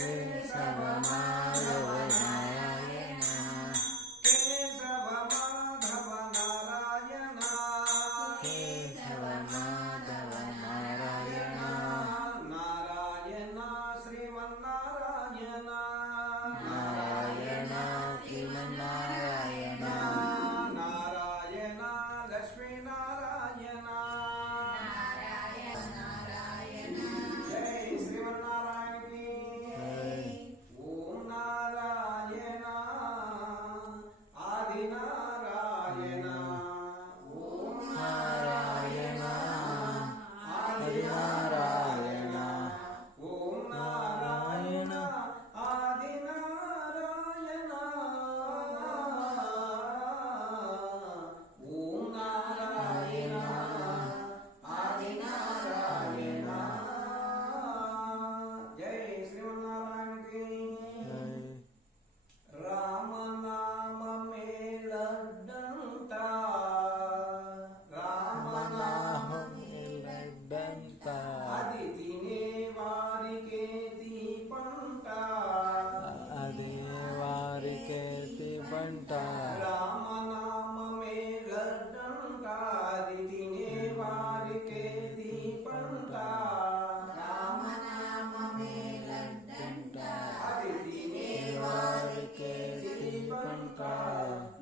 Sri Sarvamaya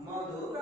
Madhukar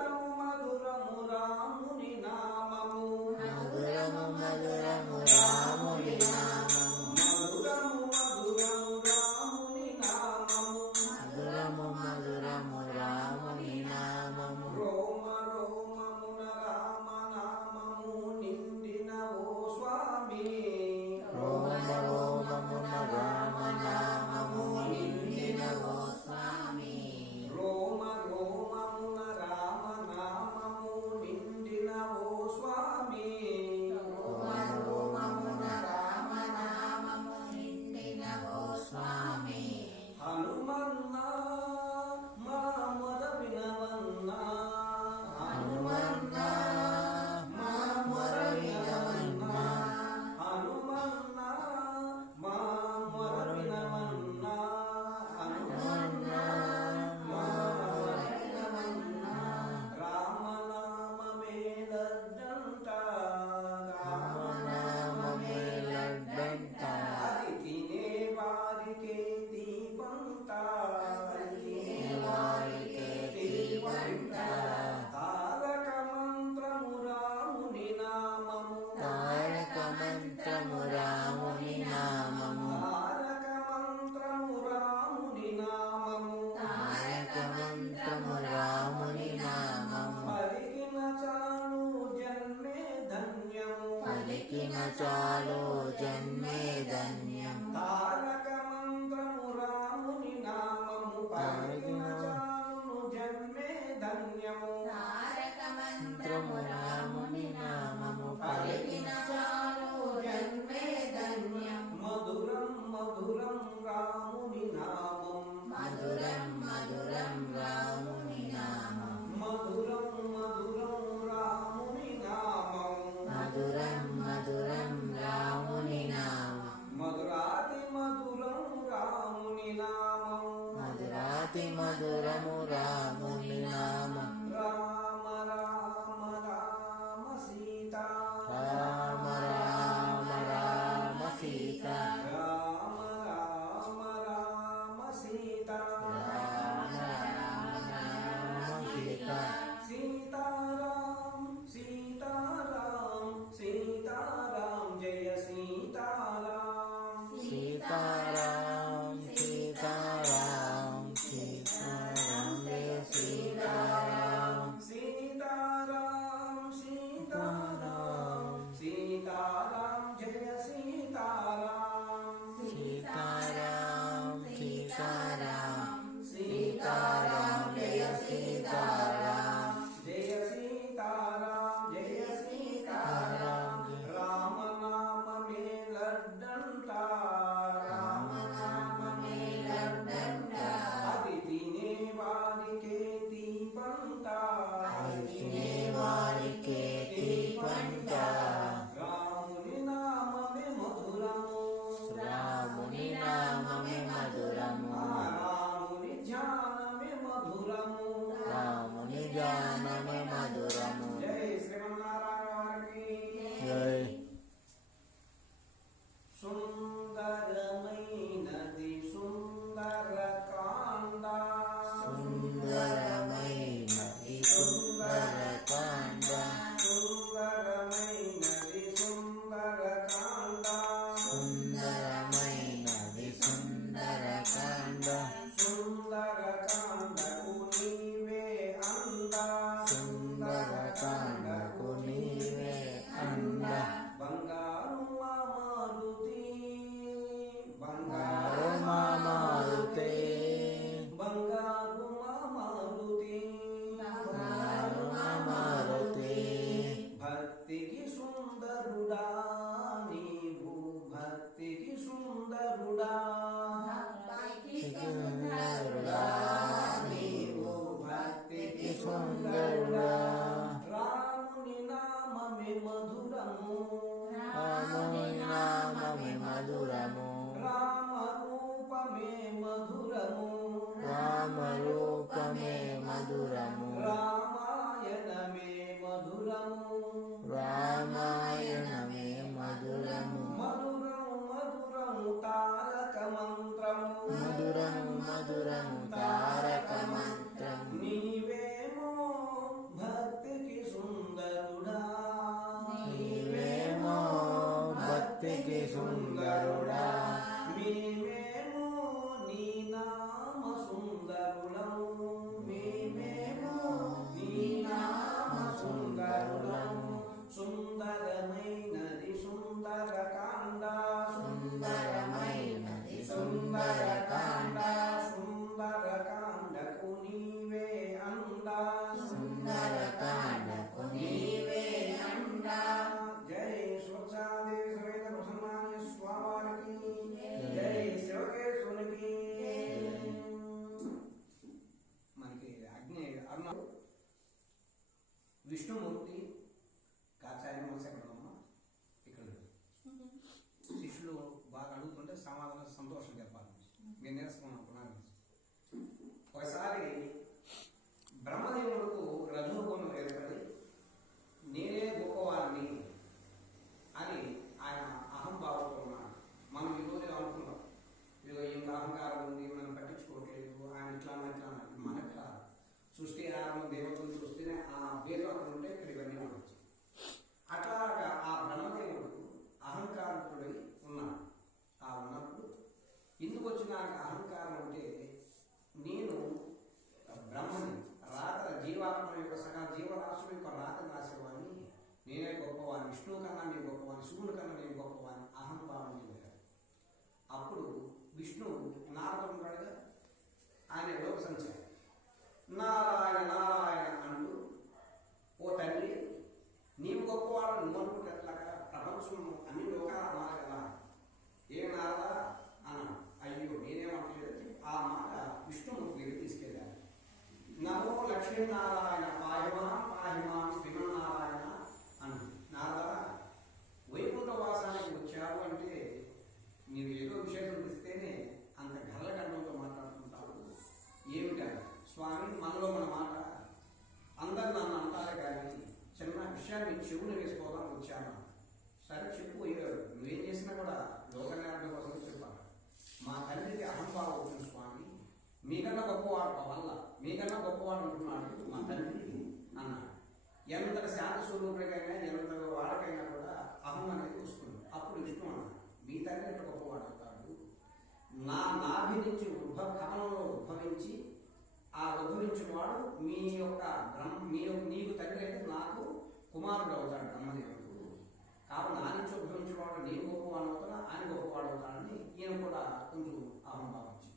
పలికిన చాలు నారాయణ లక్ష్మీనారాయణ పాయమా పాయమా శ్రీమన్నారాయణ అను. నారదా వైకుంఠ వాసానికి వచ్చావు అంటే నీవు ఏదో విషయం ఇస్తేనే అంత గర్లగడ్డంతో మాట్లాడుకుంటావు. ఏమిటా స్వామి మనలో మన మాట. అందరు నన్ను అంటారు కానీ చిన్న విషయాన్ని చెవులు వేసుకోవడానికి వచ్చాను. సరే చెప్పు నువ్వేం చేసినా కూడా లోక కోసం చెప్పాను మా తండ్రికి అహంభావం అవుతుంది స్వామి. మీకన్నా గొప్పవాడు వల్ల. మీకన్నా గొప్పవాడు అంటున్నాడు మా తండ్రి అన్నాడు. ఎంత శాంత స్వరూపుడికైనా ఎంత వాడకైనా కూడా అహం అనేది వస్తుంది. అప్పుడు విష్ణు అన్నాడు మీ తండ్రి ఎంత గొప్పవాడు అవుతాడు? నా నాభి నుంచి ఉద్భవ కమలంలో ఉద్భవించి ఆ ఉద్భవించిన వాడు మీ యొక్క బ్రహ్మ మీ యొక్క నీకు తండ్రి అయితే నాకు కుమారుడు అవుతాడు బ్రహ్మదేవుడు. కాబట్టి నా నుంచి ఉద్భవించిన వాడు నేను గొప్పవాడు అవుతాడా ఆయన గొప్పవాడు అవుతాడని ఈయన కూడా కొంచెం అహం భావించింది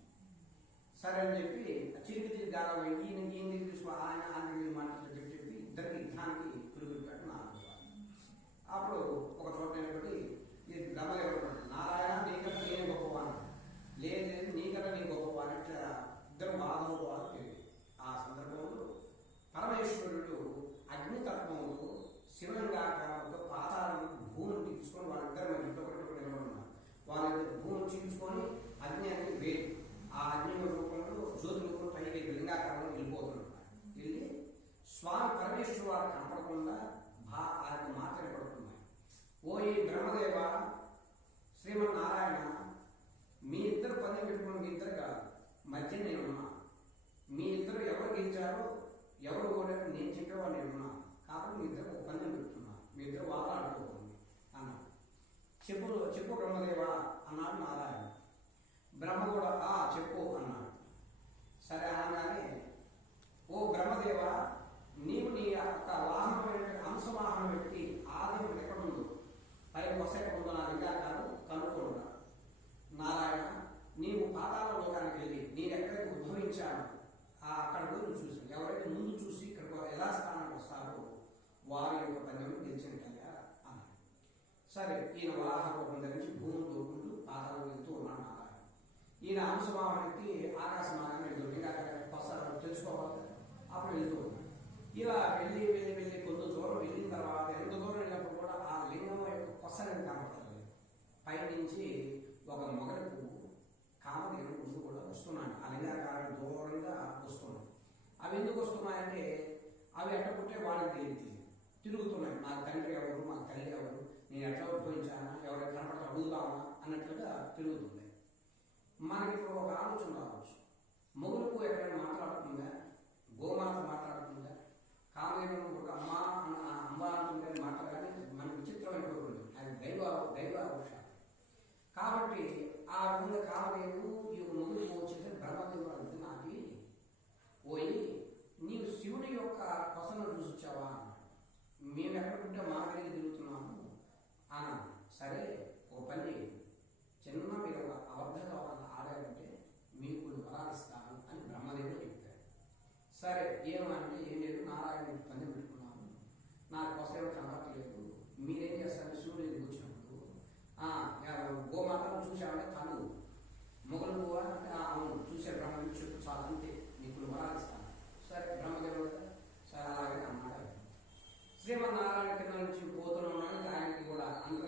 సరే అని చెప్పి చిరికి చిరికి గాలం ఈయన ఈయన దగ్గర తీసుకో ఆయన ఆయన దగ్గర మాట్లాడి చెప్పి చెప్పి ఇద్దరికి యుద్ధానికి పిలుగులు పెట్టిన అప్పుడు ఒక చోట నిలబడి ఇది బ్రహ్మదేవుడు అన్నాడు, నారాయణ నీకన్నా నేను గొప్పవాను లేదు లేదు నీకన్నా నీ గొప్పవాను ఇట్లా ఇద్దరు బాధలు తెలియదు. ఆ సందర్భంలో పరమేశ్వరుడు అగ్నితత్వములు శివలింగాకారంతో పాతాలను భూమిని తీసుకొని వాళ్ళిద్దరు మరి ఇంకొకటి ఒకటి నిలబడున్నారు వాళ్ళిద్దరు భూమిని చీల్చుకొని అగ్ని అనేది వేరు. ఆ అగ్ని రూపంలో జ్యోతి రూపంలో పైకి లింగాకారంలో వెళ్ళిపోతున్నాడు. వెళ్ళి స్వామి పరమేశ్వరు వారు కనపడకుండా భా ఆ యొక్క పడుతున్నాయి ఓ ఈ బ్రహ్మదేవ శ్రీమన్నారాయణ మీ ఇద్దరు పని పెట్టుకుని మీ ఇద్దరు కాదు మధ్య నేనున్నా మీ ఇద్దరు ఎవరు గెలిచారో ఎవరు ఓడారో నేను చెప్పేవాడు నేనున్నా కాబట్టి మీ ఇద్దరు ఒక పందెం పెడుతున్నా మీ ఇద్దరు వాళ్ళు అన్నాడు. చెప్పు చెప్పు బ్రహ్మదేవ అన్నాడు నారాయణ. బ్రహ్మ కూడా ఆ చెప్పు అన్నాడు. సరే అనగానే ఓ బ్రహ్మదేవ నీవు నీ యొక్క వాహనమైన అంశవాహనం పెట్టి ఆలయం ఎక్కడుందో పైకి వస్తే ఉందో నా లింగాకారం కనుక్కోండా నారాయణ నీవు పాతాల లోకానికి వెళ్ళి నేను ఎక్కడికి ఉద్భవించాను ఆ అక్కడ గురించి చూసి ఎవరైతే ముందు చూసి ఇక్కడికి ఎలా స్థానానికి వస్తారో వారి యొక్క పద్యం గెలిచినట్టయ్యా అన్నాడు. సరే ఈయన వాహన రూపం ధరించి భూమి దూకుంటూ పాతాళం వెళ్తూ ఉన్నాడు నారాయణ. హంసవాహనకి ఆకాశ మార్గం వెళ్తుంది. ఇంకా అక్కడ వస్తారు తెలుసుకోవాలి అప్పుడు వెళ్తూ ఉన్నాడు ఇలా వెళ్ళి వెళ్ళి వెళ్ళి కొంత దూరం వెళ్ళిన తర్వాత ఎంత దూరం వెళ్ళినప్పుడు కూడా ఆ లింగం యొక్క కొసరని కనపడలేదు. పైనుంచి ఒక మొగలి పువ్వు కామదేవుడు ముందు కూడా వస్తున్నాడు. ఆ లింగాకారం దూరంగా వస్తున్నాడు. అవి ఎందుకు వస్తున్నాయంటే అవి ఎట్ట పుట్టే వాళ్ళకి తెలియదు తిరుగుతున్నాయి. మా తండ్రి ఎవరు? మా తల్లి ఎవరు? నేను ఎట్లా ఉద్భవించానా ఎవరు కనపడతా అడుగుతామా అన్నట్లుగా తిరుగుతుంది. మనకి ఇప్పుడు ఒక ఆలోచన రావచ్చు. మొగులు పువ్వు ఎక్కడైనా మాట్లాడుతుందా? గోమాత మాట్లాడుతుందా? కామదేవుడు ఒక అమ్మ అమ్మ అంటుందని మాట్లాడాలి మనకు విచిత్రమైపోతుంది అది దైవ దైవ ఔషధం కాబట్టి ఆ విధంగా కామదేవు ఈ మొగుడు పువ్వు వచ్చేసి బ్రహ్మదేవుడు అంటే పోయి నీవు శివుని యొక్క కొసను చూసొచ్చావా అన్నాడు మేము ఎక్కడ మా దగ్గర తిరుగుతున్నాము అన్నాడు. సరే ఒక పని చిన్న పిల్లల అబద్ధ కావాలా? మీకు అని బ్రహ్మదేవుడు చెప్తాడు. సరే ఏమంటే ఏం లేదు నారాయణ పని పెట్టుకున్నాము నాకు కొసేవ కనపట్లేదు మీరేం చేస్తారు? సూర్యుడు కూర్చున్నప్పుడు "ఆ, యా, గోమాతను చూసామంటే తను మొగలు పువ్వు అవును చూసే బ్రహ్మదేవుడు చెప్పు చాలు అంతే. నీకు వరాలిస్తాను సరే బ్రహ్మదేవుడు సరే అలాగే అన్నాడు. శ్రీమన్నారాయణ కింద నుంచి పోతున్నామని ఆయనకి కూడా అందరూ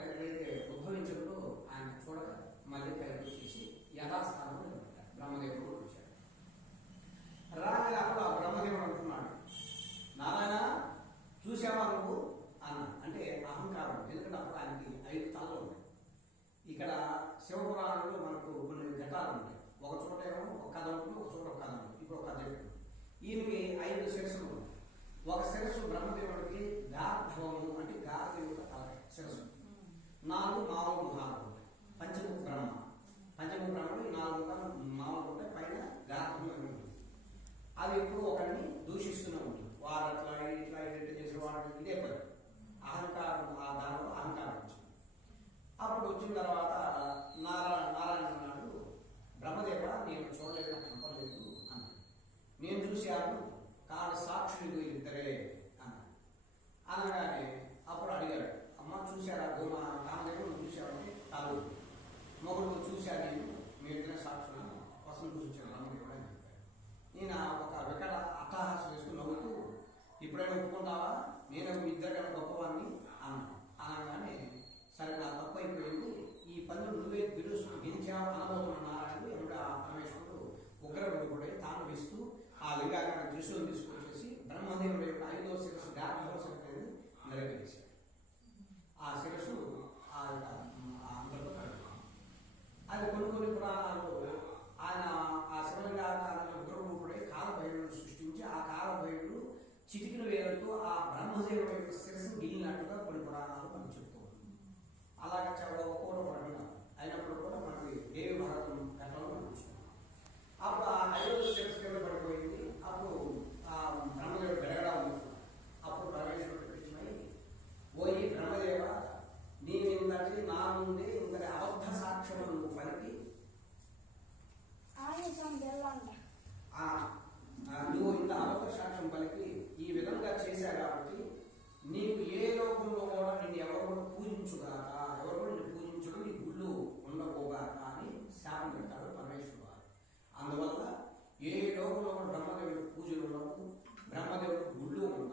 పూజలు ఉన్నప్పుడు బ్రహ్మదేవుడు గుళ్ళు ఉండవు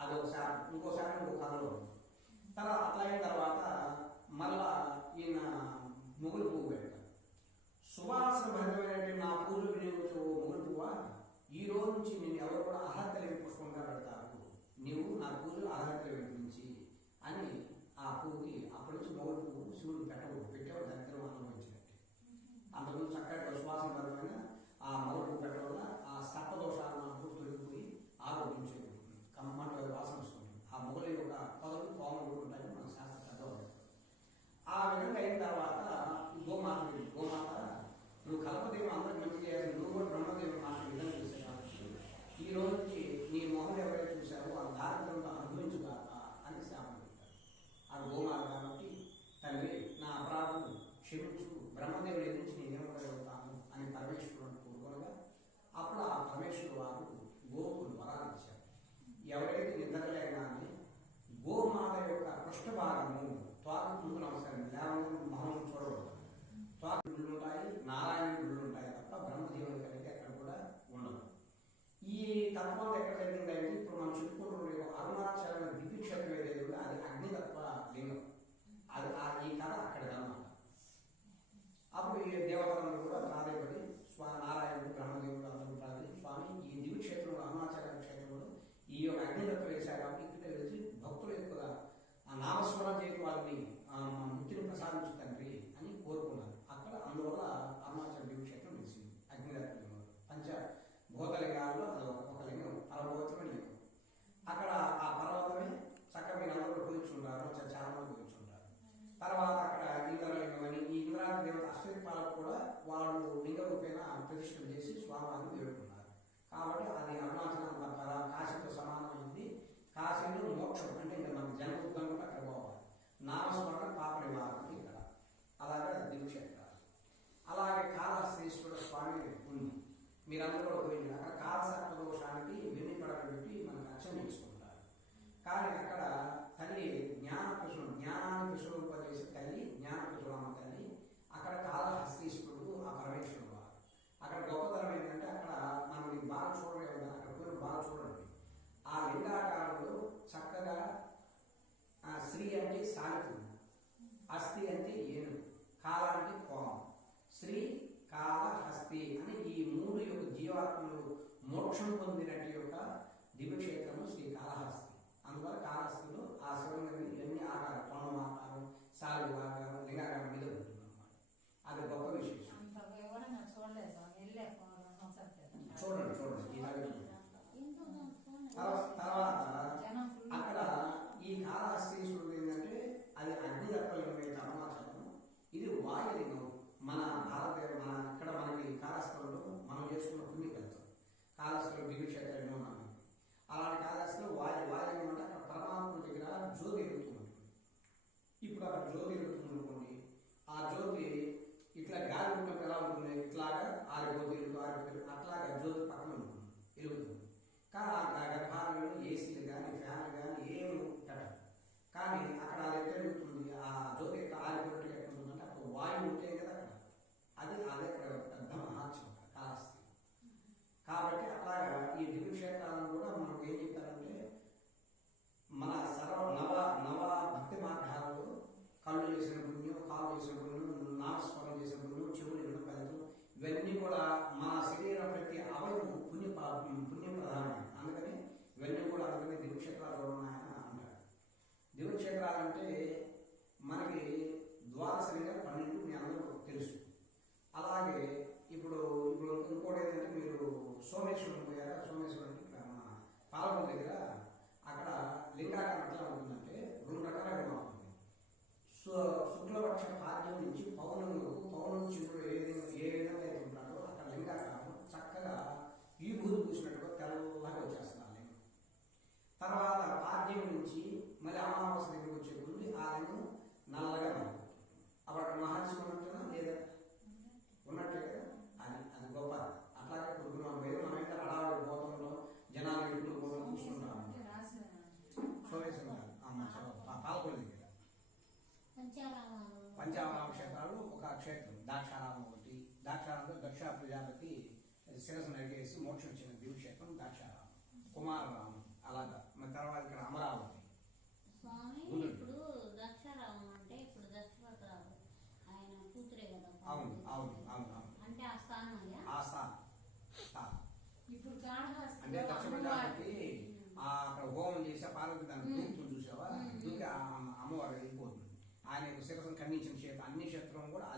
అది ఒక ఇంకోసారి ఇంకో కథలో ఉంది. తర్వాత అట్లా అయిన తర్వాత మళ్ళా ఈయన ముగులు పువ్వు పెట్టాను సువాసన భరితమైనటువంటి నా పూజలు వినియోగించే ముగులు పువ్వా? ఈ రోజు నుంచి నేను ఎవరు కూడా అర్హత లేని పుష్పంగా పెడతారు నీవు నా పూజలు అర్హత వినిపించి అని ఆ పువ్వుకి అప్పటి నుంచి మొగుడు పువ్వు శివుడు పెట్టకూడదు. పెట్టేవాడు దరిద్రం అనుభవించినట్టు అంతకుముందు చక్కగా సువాసన పరమైన ఆ మొగుడు పువ్వు పెట్టడం వల్ల ఆ సర్పదోషాలు మనకు తొలగిపోయి ఆరోగ్యం కమ్మట వాసన వస్తుంది. ఆ మొగలి యొక్క పదవులు కోమలు కూడా ఉంటాయి మన శాస్త్ర పెద్దవాళ్ళు ఆ విధంగా అయిన తర్వాత గోమాత గోమాత నువ్వు కల్పదేవం అందరికి మంచి చేయాలి నువ్వు కూడా బ్రహ్మదేవి మాట విధంగా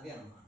Adriano.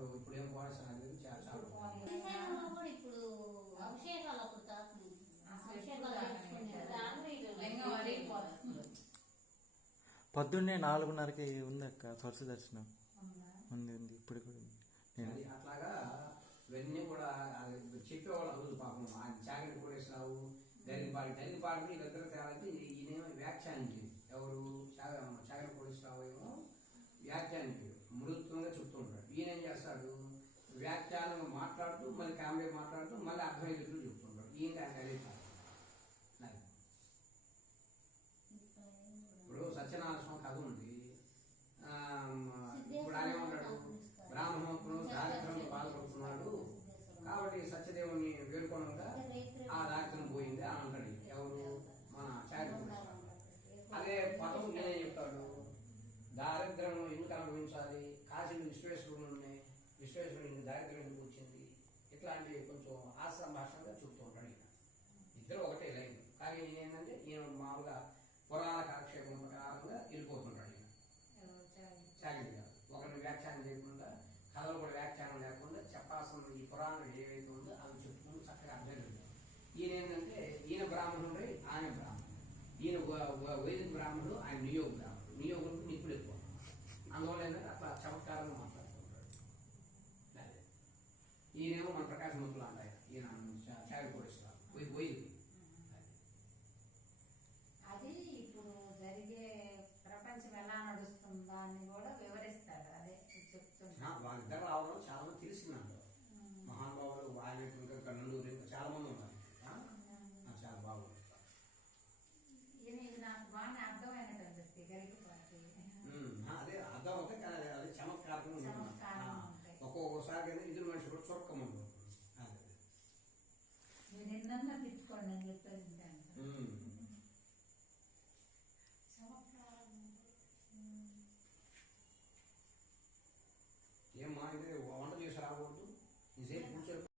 అప్పుడు ఇప్పుడు ఏం ఇప్పుడు పొద్దున్నే నాలుగున్నరకి ఉంది అక్క స్వర్శ దర్శనం. ఉంది ఉంది. ఇప్పుడు కూడా ఉంది. అట్లాగా ఇవన్నీ కూడా చెప్పేవాళ్ళు అవును పాపం. ఆ జాకెట్ కూడా ఇస్తావు దరిపాటి దరిపాటి వీళ్ళిద్దరు తేడానికి ఈయనేమో వ్యాఖ్యానం ఎవరు? చాగర కూడా ఏమో వ్యాఖ్యానం వాక్యాలను మాట్లాడుతూ మళ్ళీ కామెడీ మాట్లాడుతూ మళ్ళీ అర్థమయ్యేటట్లు చెప్తుంటారు ఏం దాని ನನ್ನ ತಿದ್ಕೊಂಡಂಗೆ